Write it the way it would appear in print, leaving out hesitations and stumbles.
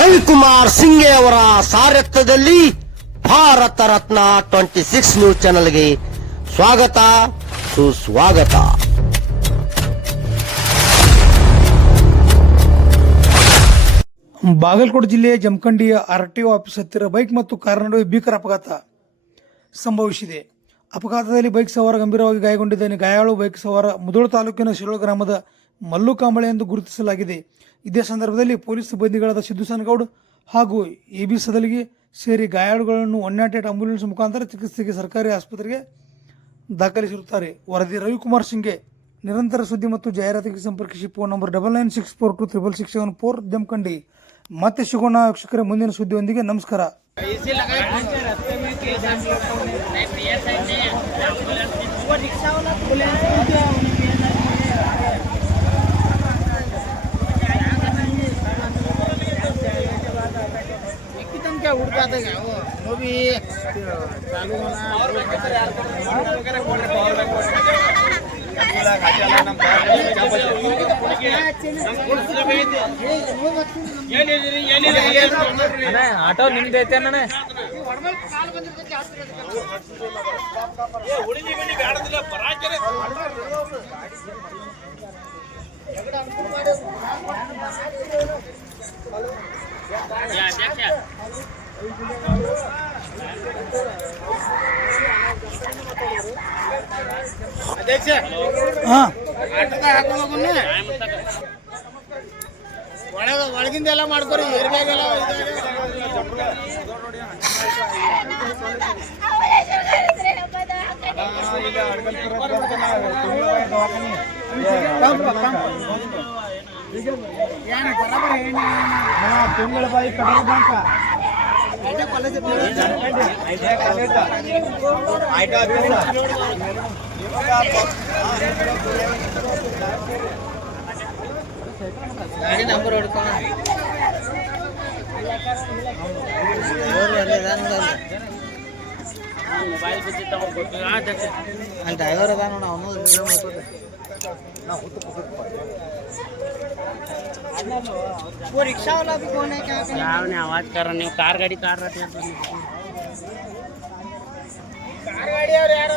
ರವಿಕುಮಾರ್ ಸಿಂಘೆ ಅವರ ಸಾರಥ್ಯದಲ್ಲಿ ಭಾರತ ರತ್ನ 26 ನ್ಯೂಸ್ ಚಾನೆಲ್ಗೆ ಸ್ವಾಗತ ಸುಸ್ವಾಗತ. ಬಾಗಲಕೋಟೆ ಜಿಲ್ಲೆಯ ಜಮಖಂಡಿಯ ಆರ್ಟಿಒ ಆಫೀಸ್ ಹತ್ತಿರ ಬೈಕ್ ಮತ್ತು ಕಾರ್ ನಡುವೆ ಭೀಕರ ಅಪಘಾತ ಸಂಭವಿಸಿದೆ. ಅಪಘಾತದಲ್ಲಿ ಬೈಕ್ ಸವಾರ ಗಂಭೀರವಾಗಿ ಗಾಯಗೊಂಡಿದ್ದಾನೆ. ಗಾಯಾಳು ಬೈಕ್ ಸವಾರ ಮುಧೋಳ ತಾಲೂಕಿನ ಶಿರೋಳ ಗ್ರಾಮದ ಮಲ್ಲು ಕಾಂಬಳೆ ಎಂದು ಗುರುತಿಸಲಾಗಿದೆ. ಇದೇ ಸಂದರ್ಭದಲ್ಲಿ ಪೊಲೀಸ್ ಸಿಬ್ಬಂದಿಗಳಾದ ಸಿದ್ದು ಸನಗೌಡ್ ಹಾಗೂ ಎಬಿ ಸದಲಿಗೆ ಸೇರಿ ಗಾಯಾಳುಗಳನ್ನು 108 ಆಂಬ್ಯುಲೆನ್ಸ್ ಮುಖಾಂತರ ಚಿಕಿತ್ಸೆಗೆ ಸರ್ಕಾರಿ ಆಸ್ಪತ್ರೆಗೆ ದಾಖಲಿಸಿರುತ್ತಾರೆ. ವರದಿ ರವಿಕುಮಾರ್ ಸಿಂಘೆ. ನಿರಂತರ ಸುದ್ದಿ ಮತ್ತು ಜಾಹೀರಾತಿಗೆ ಸಂಪರ್ಕಿಸಿ ಫೋನ್ ನಂಬರ್ 9964266774 ಜಮಖಂಡಿ. ಮತ್ತೆ ಸಿಗೋಣ ವೀಕ್ಷಕರೇ ಮುಂದಿನ ಸುದ್ದಿಯೊಂದಿಗೆ. ನಮಸ್ಕಾರ. क्या उड़ता था वो भी चालू होना ಆಟೋ ನಿಮ್ದೈತೆ ನಾನೇ ಅಧ್ಯಕ್ಷ ಒಳಗಿಂದ ಎಲ್ಲ ಮಾಡ್ಕೊರಿ ಏರ್ಬ್ಯಾಗೆಲ್ಲ ತಿಂಗಳ ಬಾಯಿ ಕಡಲ ಬ್ಯಾಂಕ ಗಾಡಿ ನಂಬರ್ ಹೊಡ್ಕೋಣ ಮೊಬೈಲ್ ಡ್ರೈವರ್ ಅದ ನೋಡ ಅವನು वो रिक्शा वाला भी कौन है? क्या आवाज कर रहे हो? कार गाड़ी कार गाड़ी और यार